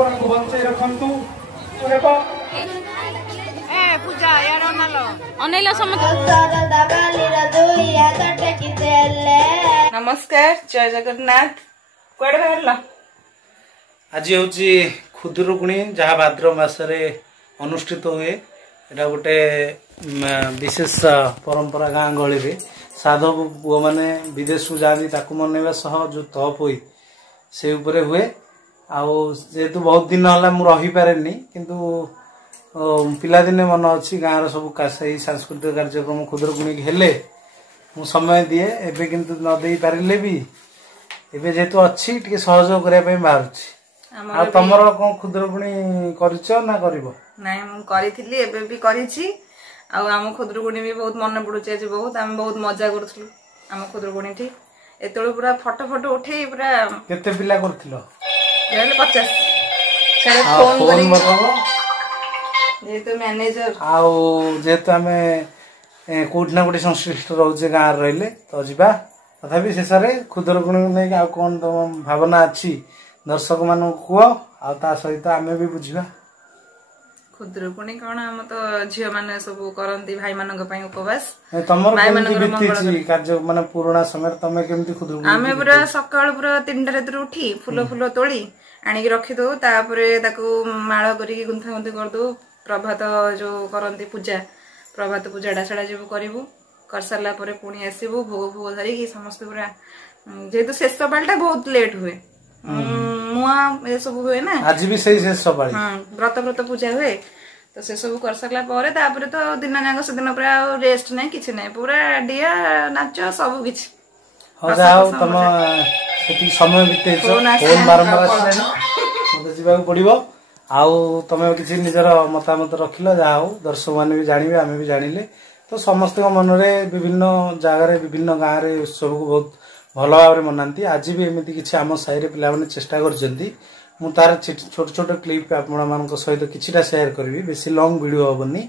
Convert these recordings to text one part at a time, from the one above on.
परंपरा को बंचाई रखंतु पूजा यार अनैला नमस्कार जय जगन्नाथ कुआडे बाहरला आज हूँ खुदुरुकुणी जहाँ भाद्र मासरे अनुष्ठित हुए एटा गोटे विशेष परंपरा गाँ गहली रे साधव पुओ माने विदेश को जाती मनवा सह जो तप हुई से उपरे हुए जेहेतु बहुत दिन है मुझे रही पारे किंतु पिलादिने मन अच्छी गाँव सब सांस्कृतिक कार्यक्रम खुदुरुकुणी हेले मु समय दिए एबे किंतु न दे पारे भी एबे जेहेतु अच्छी टे सहयोग करने बाहर तमर कौन खुदुरुकुणी करछ ना करिवो नहीं मु करिथिली एबे भी करिछि आ हम खुदुरुकुणी भी बहुत मन पड़ुछि आज बहुत हम बहुत मजा करथलु हम खुदुरुकुणी ठी एतळ पूरा फोटो फोटो उठे पूरा केते पिला करथिलो जेले 50 सेरे फोन करी जेहेतु मैनेजर आउ जेहेतु हमें कोठ ना कोठी संश्लिष्ट रहउछे गाँ रहिले तो जिबा तथापि शेष रे खुदुरुकुणी नै आ कोन तम भावना अछि दर्शक मान कुह आ सहित आमे भी बुझिबा खुदुरुकुणी कौन हम तो झियो माने सब करंती भाई मानक पई उपवास तमर केमती बितिची कार्य माने पुराना समय तमे केमती खुदुरुकुणी आमे पूरा सकाळ पूरा 3टा रात उठी फूल फूल तोड़ी आनी रखी दो तापरे ताकू माळ करी गुंथा गुंथी कर दो प्रभात जो करंती पूजा प्रभात पूजा सेटा जब करू कर सारा पुणी आसबू भोग भोग धरिकी समस्त पूरा जेहेतु शेष पालटा बहुत लेट हुए मुआ ये सब हुए ना आज भी सही शेष पाली व्रत व्रत पूजा हुए तो से सब कर सारा पर तापर तो दिन जाक से दिन पूरा रेस्ट नहीं किसी नहीं पूरा डिया नाच सब किछ हो जाओ तुम सेठी समय बितेछ फोन बारंबार आसले मते जीवा पड़िबो आउ तमे किसी निजर मतामत रखिल जाओ दर्शक माने भी जानिबे आमे भी जानिले तो समस्त मन में विभिन्न जगार विभिन्न गाँव में उत्सव को बहुत भल भाव मनाती आज भी एमती किसी आम साई पिला चेष्टा कर तार छोट छोट क्लिप आपण सहित किछिटा शेयर करी बेसी लंग वीडियो हेनी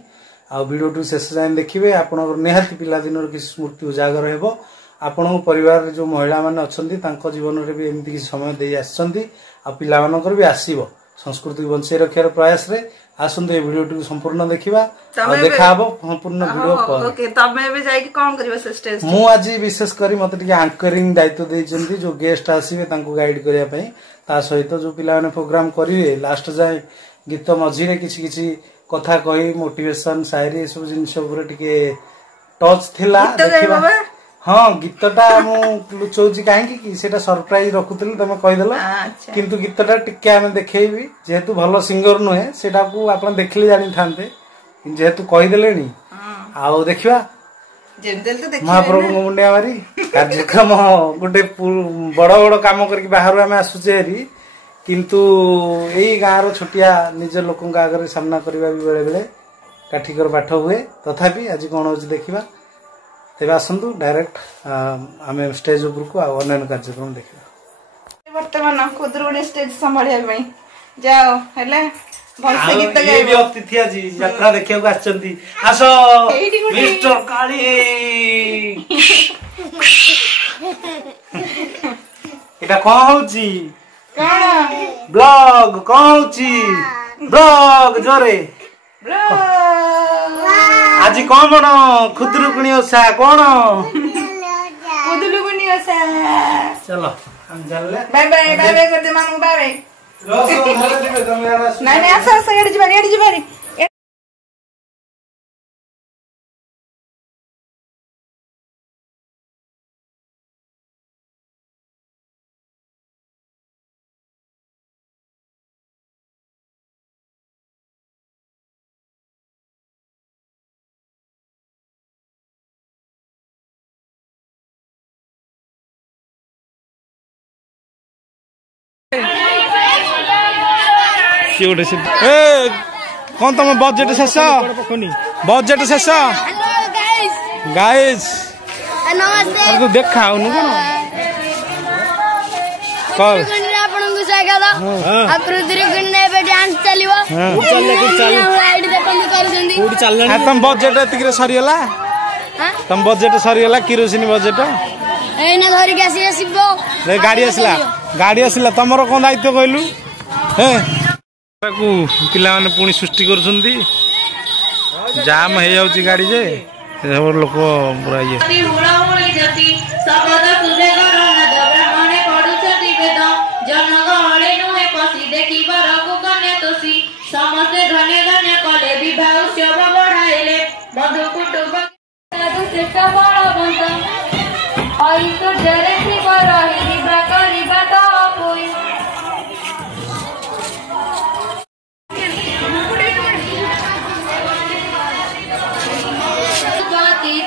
आ वीडियो शेष जाए देखिए आप निहाती पिलादिन किसी स्मृति उजागर हो आपण परिवार जो महिला मैंने अच्छा जीवन में भी एमती किसी समय दे आसछंती आ पिला मानकर भी आसीबो संस्कृति बंचाई रखार प्रयास रे आसंतु ए वीडियो टी संपूर्ण देखिबा आ देखाबो संपूर्ण वीडियो पर ओके तमे भी जाई कि कोन करबो से स्टेज मु आज विशेष करी मते टिके एंकरिंग दायित्व देइचंती जो गेस्ट आसीबे तांको गाइड करिया पई ता सहित जो पिला माने प्रोग्राम करिवे लास्ट जाय गीत मझिरे किछि किछि कथा कहि मोटिवेशन शायरी सब जिंस ऊपर टिके टच थिला देखिबा हाँ गीतटा मु लुचौची काहेकि कि सेटा सरप्राइज रखुतली तमे कहि देला किंतु गीतटा टिके आमे देखैबी जेहेतु भलो सिंगर नुहे सेटा को आपण देखले जानि थांते जेहेतु कहि देलेनी आउ देखिबा जेमदेल तो देखिबा महाप्रभु मुंडिया मारी कार्यक्रम गोटे बड़ बड़ काम करके बाहर आमे आसुचे हेरी किंतु एई गाँव रो छोटिया निज लोकन का आगे सामना करबा भी बेले बेले काठीकर पाठ हुए तथापि आज कोन होची देखिबा तेबे आसंतु डायरेक्ट आमे स्टेज ऊपर को ऑनलाइन कार्यक्रम देखिबा वर्तमान खुदुरुकुणी स्टेज संभालिया पई जाओ हेले भलसे गीत गाइबो ये भी अतिथि आज यात्रा देखिया को आछंती आसो मिस्टर काली एटा कोन होची कोन ब्लॉग कोन होची ब्लॉग जोरे आज कौन बन खुदुरुकुणी ओषा कौन खुदुरुकुणी ओषा चलो हम चलले बाय बाय बाय बाय कर दे मामू बाय बाय नहीं आसा एडी जिबारी कौन तुम बजेट शेष बजेट शेष गाइस तू देखा कौन तुम बजेट एतिक सरीगला तुम बजेट सरीगला किरोसिनी बजेट गाड़ी आसला तुमर कौन दायित्व कहलु पिला माने पुणी सृष्टि करुछंती जाम हो जाउची गाड़ी जे लोक पूरा ये समस्ते धन्य धन्य कले विवाह उत्सव बढ़ाइले बंधु कुटुंब श्रेष्ठ बलवंत ऐश्वर्य शिव रही विवाह करिबा तो कोई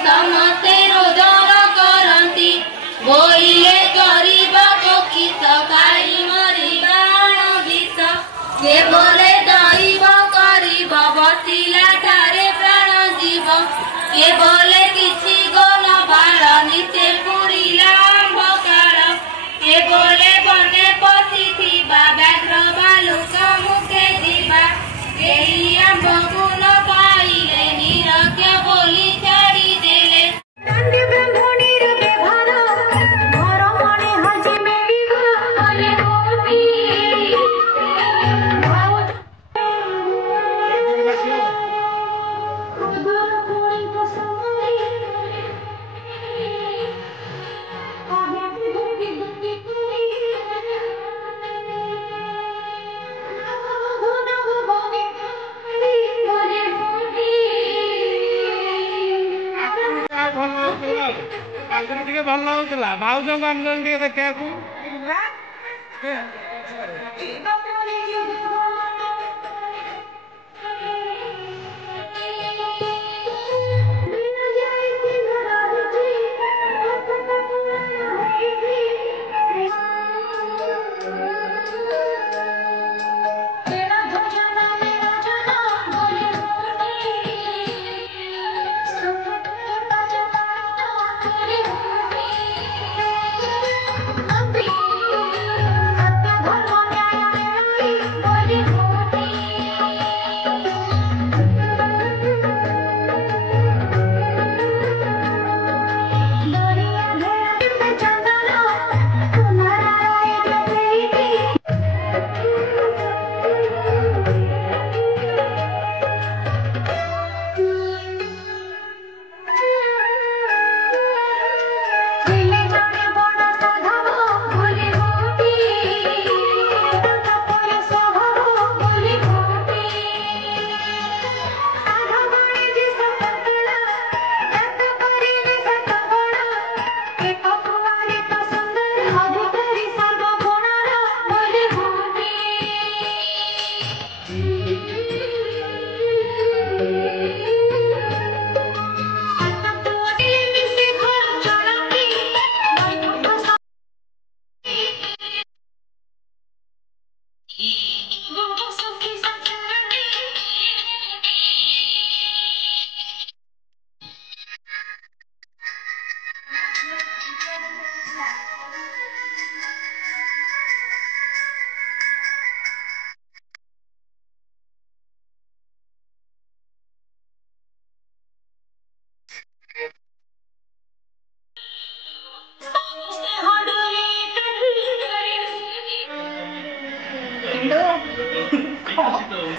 समस्ते रोजन करती बोलिए गरीबा को किस काली मरिबा विष के बोले बसिला ठारे प्राण जीव के बोले किछि गोल बाल निते पुरिला अंबकार के बोले बने पशिथिबा व्याघ्र बालुक मुखे जीवा केही आंब गुण पाइले निरक्ष बोली छाड़ी देले भल लगुला भाज देखा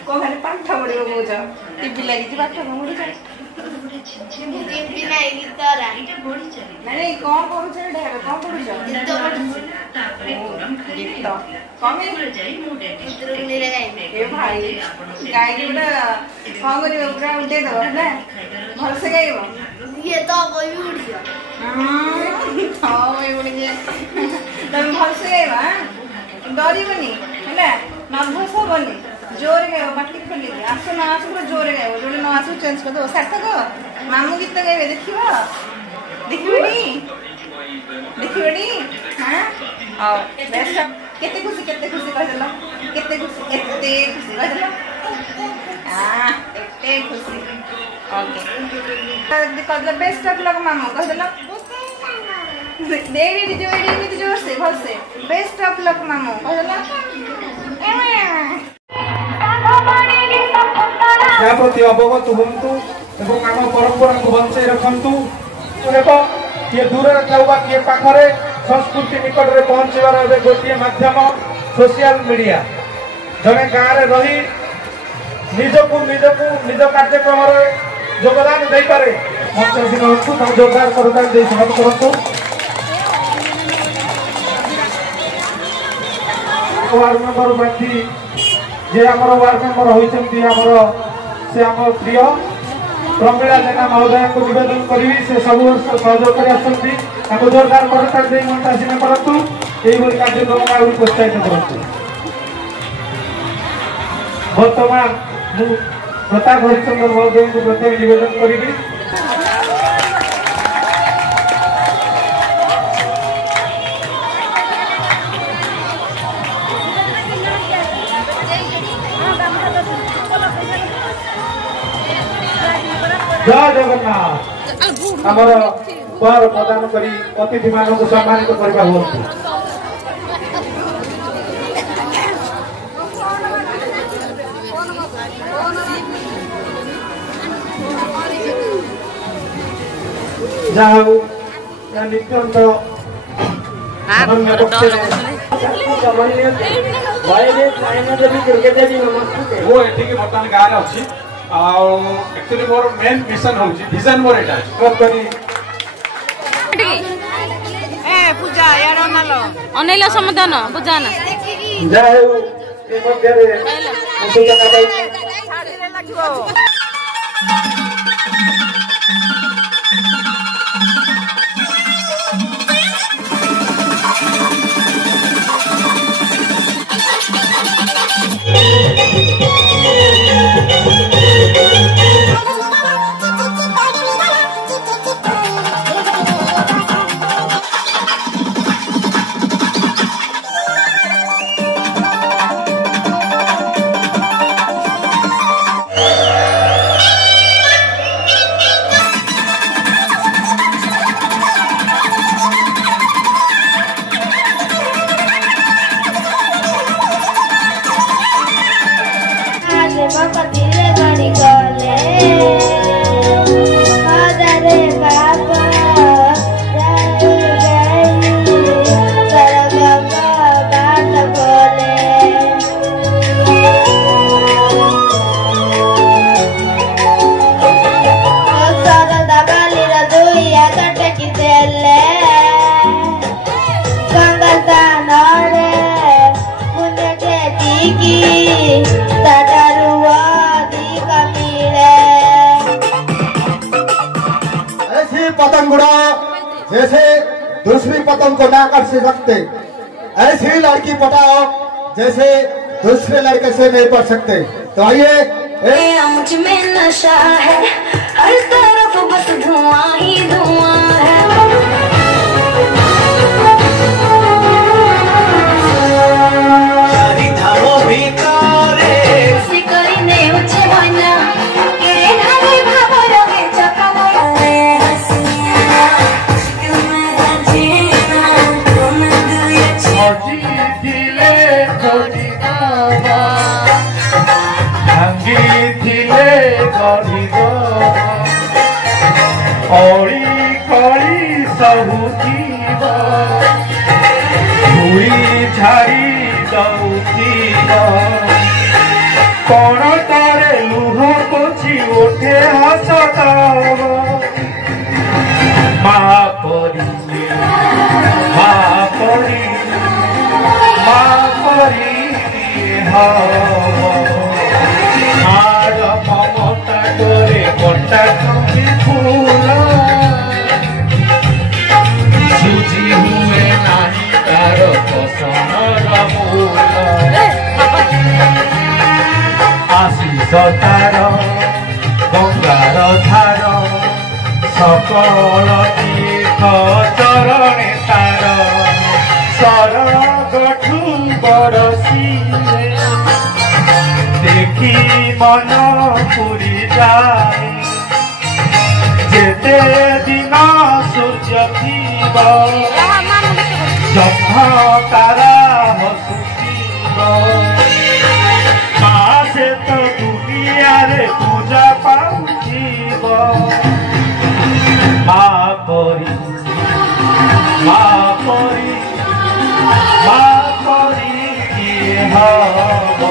कौन पाठ पढ़ो मुझ टीवी लगी पाठ मुड़ नहीं कौन पढ़ुछ कौन पढ़ुछ भाई गाय गोटा कौन कर पूरा उठे दब है भल से गाइब ये तो तुम भल से गाइब डरबनी है नर्भस हेनी जोर गाइब बाटी खोल आस न आस पूरा जोर गाइब जो न आस चेंज कर दो सार्थक मामू गीत गाइबे देखिए देखिए हाँ केते खुशी कहदेल केते खुशी कहदेल हाँ एते खुशी ओके कहदेल बेस्ट ऑफ लक मामू कहदेल जोर से भल से बेस्ट ऑफ लक मामू कहदेल या प्रति अवगत हूँ एवं आम परंपरा को बंचाई रखु किए दूर था किए पाखे संस्कृति निकट में पहुंचार गोटे मध्यम सोशल मीडिया जड़े गाँव में रही निजकू निजकू निज कार्यक्रम योगदान दे पारे जोरदार करताल दे स्वागत करतु वार्ड मेंबर बांधी जे आमर वार्ड मेंबर होइछंती आमर से आम प्रिय प्रमिला जेना महोदय को निवेदन करी से सब वर्ष सहयोग कर आछंती ताको जोरदार करताल दे मन आसीना करतु एई बोली कार्यक्रम आउरी प्रोत्साहित करतु वर्तमान मु प्रताप हरिचंद्र महोदय को प्रथम निवेदन करी जय जगन्नाथ आमर उपहार प्रदान करी अतिथि मानक सम्मानित करबा होतु जाओ या नित्यंत वो एठी के बर्तमान गाँव में अच्छी एक्चुअली मोर मेन मिशन होची विजन मोर एटा करी ए पूजा यार अनालो अनैला समाधान पूजा ना जय हो ए मध्य रे पूजा का भाई छाड़ी रे लागिवो पतंग उड़ाओ जैसे दूसरी पतंग को ना कर सकते, ऐसी लड़की पटाओ जैसे दूसरे लड़के से नहीं पढ़ सकते। तो आइए मुझ में नशा है, हर तरफ बस धुआं ही धुआं है। कौन तारे लुह पोछी उठे हसता माँ परी माँ परी माँ परी आर ममता करे कटा कमी फूल सूझी हुए नहीं तार पसंद मूल आशीष तार गंगार धार सकल तीर्थ चरणे तार सरगठू बरसिए देखी मन पुरी जाए जेते दिन सूर्य थीब जह्न तारा हसुथिब से तो दुनिया रे पूजा पाउथिब माँ परी माँ परी माँ परी किए हब।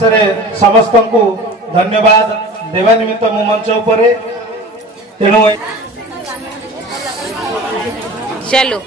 शेष समस्त को धन्यवाद देवा निमित्त मु मंच उपरे तेणु चलो।